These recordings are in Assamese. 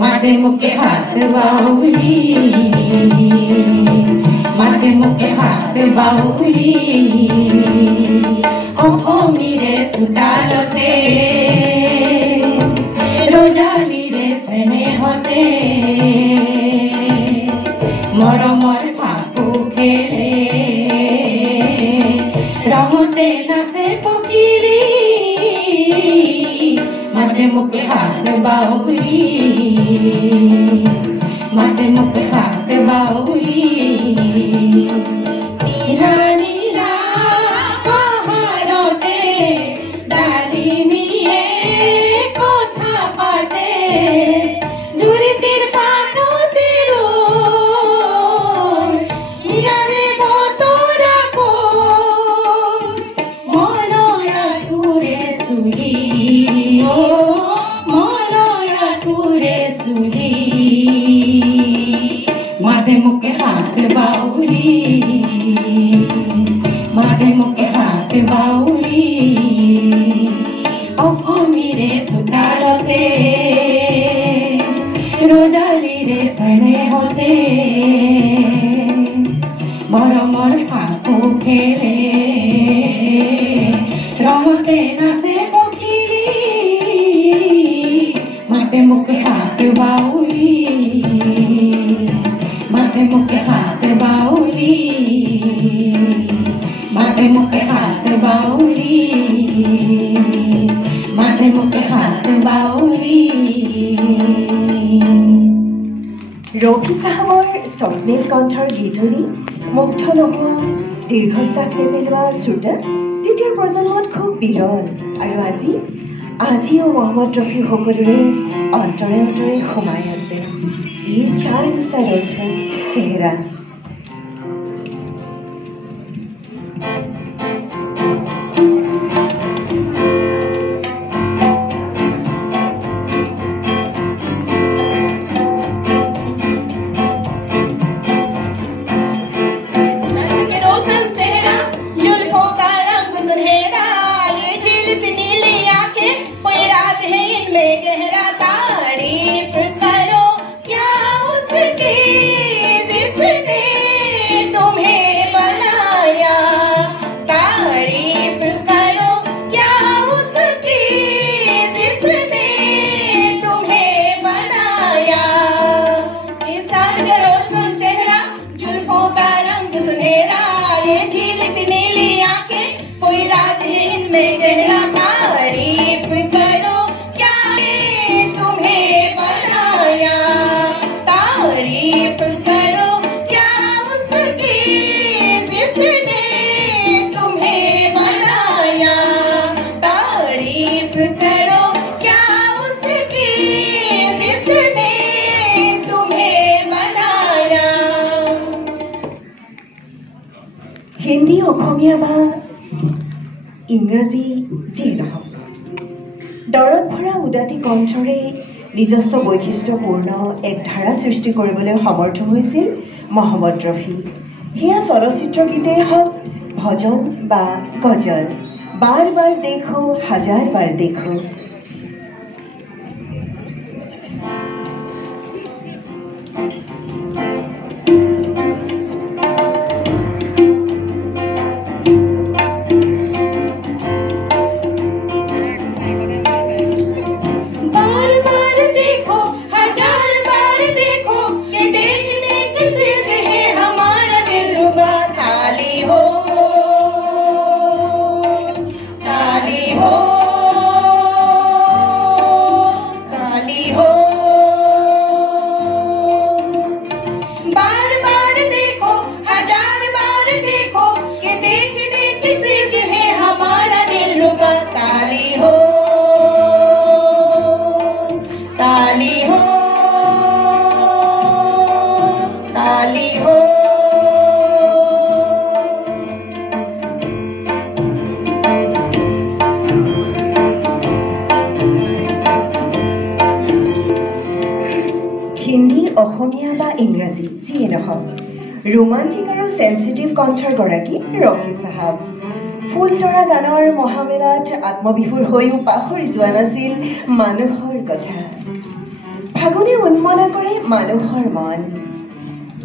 माथे मुके हाथ बाउली, माथे मुके हाथ बाउली, ओ मेरे सुतालते रोजाली रे स्नेहते मरमर फाकु खेले रमते नाचे पकिली माथे मुके हाथ बाउली, माथे मुके हाथ बाउली नीला नीला पहाड़ते डाली मिए कथा पाते झुरितिर पानो तेरो हिरारे भतरा को मनया तुरे सुली ओ मनया तुरे सुली माथे मुके हाथ बाउली, माथे मुके हाथ बाउली ओ मेरे सुतालते रोजाली रे सने होते मरमर फाकु खेले रमते नाचे पकिली माथे मुके हाथ बाउली, माथे मुके हाथ बाउली, माथे मुके हाथ बाउली, माथे मुके हाथ बाउली। ৰবি চাহাবৰ স্বপ্নিল কণ্ঠৰ গীত শুনি মুগ্ধ নোহোৱা দীৰ্ঘশ্বাস নেপেলোৱা শ্ৰোতা দ্বিতীয় প্ৰজন্মত খুব বিৰল আৰু আজিও মহম্মদ ৰফি সকলোৰে অন্তৰে অন্তৰে সোমাই আছে ই চাৰ গুছা ৰৌচন চেহেৰা। হিন্দী অসমীয়া বা ইংৰাজী যিয়ে নহওক দৰত ভৰা উদাতি কণ্ঠৰে নিজস্ব বৈশিষ্ট্যপূৰ্ণ এক ধাৰা সৃষ্টি কৰিবলৈ সমৰ্থ হৈছিল মহম্মদ ৰফি। সেয়া চলচ্চিত্ৰ গীতেই হওক ভজন বা গজল বাৰ বাৰ দেখো হাজাৰ বাৰ দেখো। অসমীয়া বা ইংৰাজী যিয়ে নহওক ৰোমান্টিক আৰু চেঞ্চিটিভ কণ্ঠৰ গৰাকী ৰফি চাহাব ফুলতৰা গানৰ মহামেলাত আত্মবিভোৰ হৈও পাহৰি যোৱা নাছিল মানুহৰ কথা ফাগুনে উন্মনা কৰে মানুহৰ মন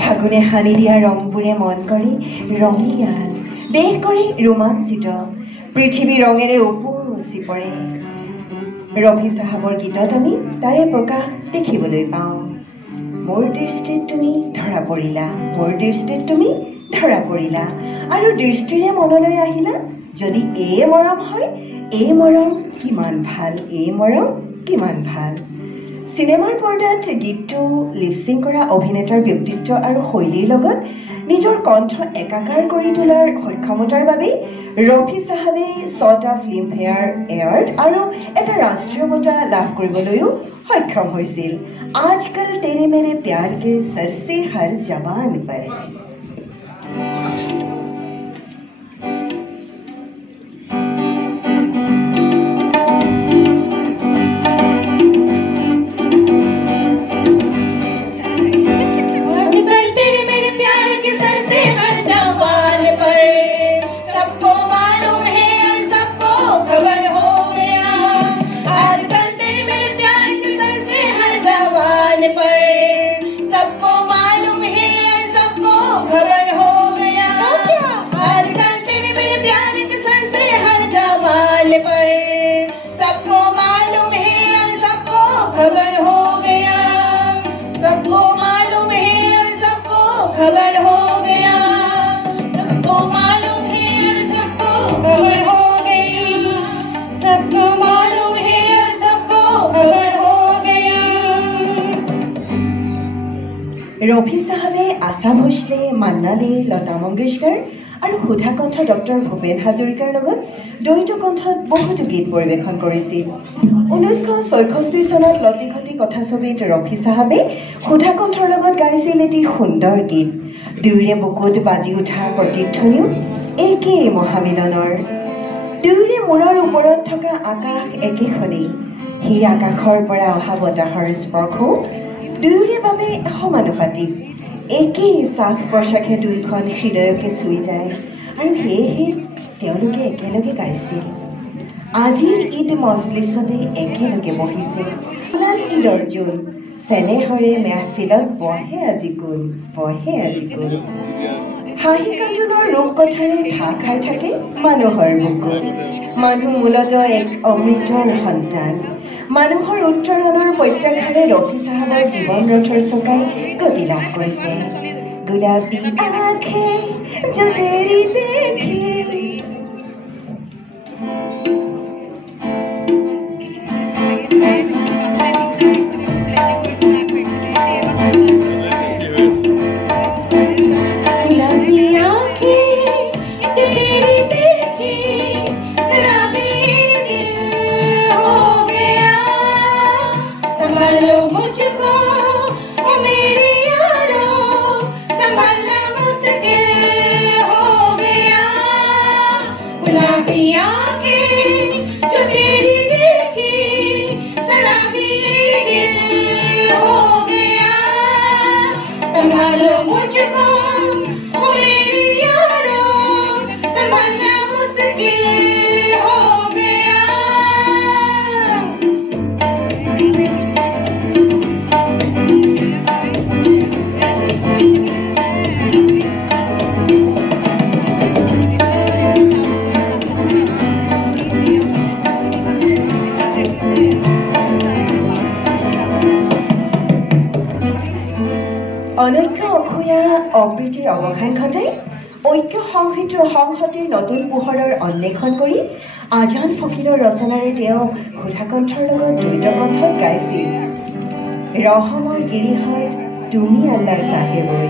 ফাগুনে সানি দিয়া ৰংবোৰে মন কৰে ৰঙিয়াল দেশ কৰে ৰোমাঞ্চিত পৃথিৱী ৰঙেৰে উপচি পৰে ৰফি চাহাবৰ গীতত আমি তাৰে প্ৰকাশ দেখিবলৈ পাওঁ মোৰ দৃষ্টিত তুমি ধৰা পৰিলা মোৰ দৃষ্টিত তুমি ধৰা পৰিলা আৰু দৃষ্টিৰে মনলৈ আহিলা যদি এই মৰম হয় এই মৰম কিমান ভাল এই মৰম কিমান ভাল চিনেমাৰ পৰ্দাত গীতটো লিপচিং কৰা অভিনেতাৰ ব্যক্তিত্ব আৰু শৈলীৰ লগত নিজৰ কণ্ঠ একাকাৰ কৰি তোলাৰ সক্ষমতাৰ বাবেই ৰফি চাহাবে 6টা ফিল্মফেয়াৰ এৱাৰ্ড আৰু এটা ৰাষ্ট্ৰীয় বঁটা লাভ কৰিবলৈও সক্ষম হৈছিল আজকাল তেৰে মেৰে প্যাৰ কে সৰ সে হৰ জবান पर ৰফি চাহাবে আশা ভোসলে মান্না দে লতা মংগেশকাৰ আৰু সুধা কণ্ঠ ডক্টৰ ভূপেন হাজৰিকাৰ লগত দ্বৈত কণ্ঠত বহুতো গীত পৰিৱেশন কৰিছিল 1966 চনত লতি ঘটি কথাছবিত ৰফি চাহাবে সুধা কণ্ঠৰ লগত গাইছিল এটি সুন্দৰ গীত দুয়োৰে বুকুত বাজি উঠা প্ৰতিধ্বনিও একেই মহামিলনৰ দুয়োৰে মূৰৰ ওপৰত থকা আকাশ একেখনেই সেই আকাশৰ পৰা অহা বতাহৰ স্পৰ্শও দুয়োৰে বাবে সমানুপাতিক একেই শ্বাস প্ৰশ্বাসে দুয়োখন হৃদয়কে চুই যায় আৰু সেয়েহে তেওঁলোকে একেলগে গাইছিল আজিৰ ঈদ মজলিছতে একেলগে বহিছিল ঈদৰ জোন চেনেহৰে মেহফিলত বহে আজি কোন হাঁহি কান্দোনৰ ৰূপকথাৰে ঢাক খাই থাকে মানুহৰ বুকুত মানুহ মূলতঃ এক অমৃতৰ সন্তান মানুহৰ উত্তৰণৰ প্ৰত্যাখ্যানে ৰফি চাহাবৰ জীৱন ৰথৰ চকাই গতি লাভ কৰিছে গুলাবী আঁখে जो तेरी देखी অনৈক্য অখুয়া অপ্ৰীতিৰ অৱসান ঘটাই ঐক্য সংহতিৰ নতুন পোহৰৰ অন্বেষণ কৰি আজান ফকীৰৰ ৰচনাৰে তেওঁ সুধা কণ্ঠৰ লগত দ্বৈত কণ্ঠত গাইছিল ৰহমৰ গিৰিহৰ তুমি আল্লাহ চাহেবৈ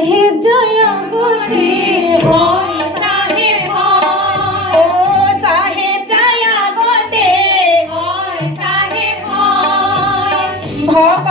साहेब जया गोते ओय साहेब होय ओ साहेब जया गोते ओय साहेब होय भगत